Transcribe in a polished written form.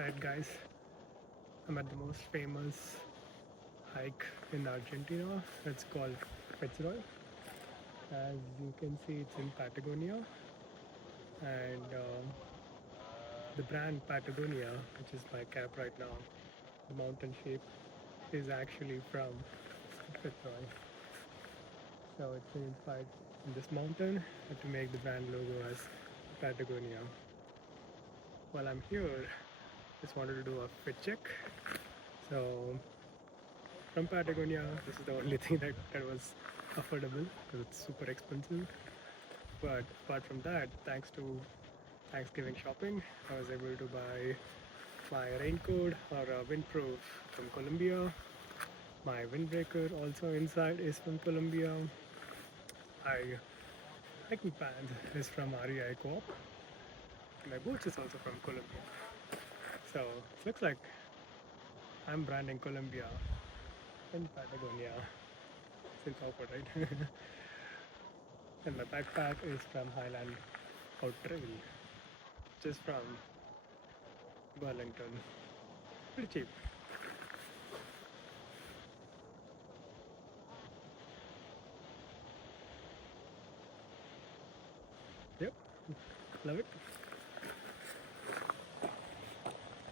Alright guys, I'm at the most famous hike in Argentina. It's called Fitz Roy. As you can see, it's in Patagonia, and the brand Patagonia, which is my cap right now, the mountain shape, is actually from Fitz Roy. So it's been inspired in this mountain to make the brand logo as Patagonia. While I'm here, just wanted to do a fit check. So from Patagonia, this is the only thing that was affordable because it's super expensive. But apart from that, thanks to Thanksgiving shopping, I was able to buy my raincoat or a windproof from Colombia. My windbreaker also inside is from Colombia. My hiking pants is from REI Co-op. My boots is also from Colombia. So it looks like I'm branding Colombia in Patagonia. It's in Cowport, right? And my backpack is from Highland Out Trail, which is from Burlington. Pretty cheap. Yep, love it.